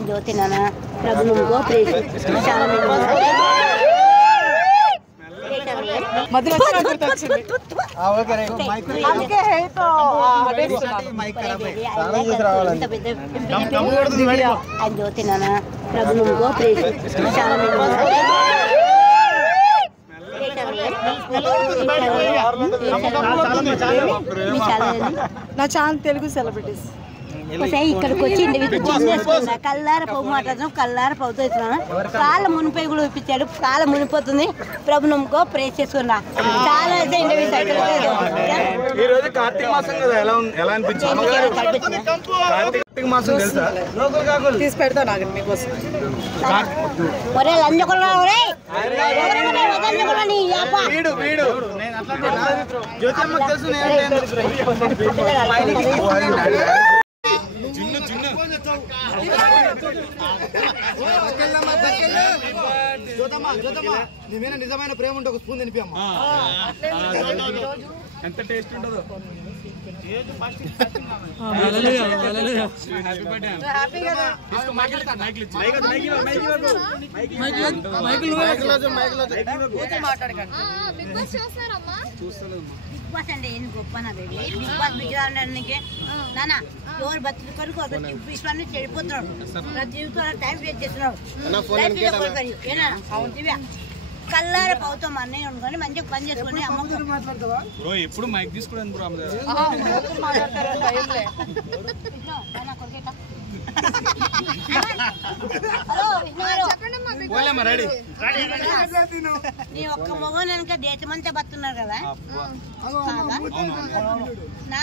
జ్యోతి నాన్న ప్రభు तुमको జ్యోతి నాన్న ప్రభు तुमको నా ఛానల్ తెలుగు సెలబ్రిటీస్ ఇక్కడికి వచ్చి చేసుకున్నా కల్లార పవ్వు మాట్లాడుతున్నాం కల్లార పవ్వుతో ఇస్తున్నాను కాళ్ళ మునిపోయి కూడా ఇప్పించాడు కాళ్ళ మునిపోతుంది ప్రభు నమ్ముకో ప్రేస్ చేసుకున్నా చాలా అయితే ఈ రోజు కార్తీక మాసం కదా ఎలా అనిపించింది కార్తీక మాసం తెలుసా తీసి పెడతా నాకు మీకోసం ఒరే లంజకొండ ఒరే వీడు వీడు జ్యోతమ్మ తెలుసు నేను నిజమైన ప్రేమ ఉంటే ఒక స్పూన్ తినిపమ్మా ఎంత టేస్ట్ ఉంటుందో గొప్ప నా బేబీ బిగ్ బాస్ బిగ్డానికి నాన్న ఎవరు బతుకు కొరకు విశ్వాన్ని చెడిపోతున్నాడు ప్రతి జీవితంలో టైం వేస్ట్ చేస్తున్నాడు కల్లార పౌతాం అన్నయ్య అనుకోని మంచిగా పని చేసుకుని బ్రో ఎప్పుడు మైక్ తీసుకోవడానికి బ్రో నీ ఒక్క మొగం వెనక దేశమంతా బతున్నారు కదా నా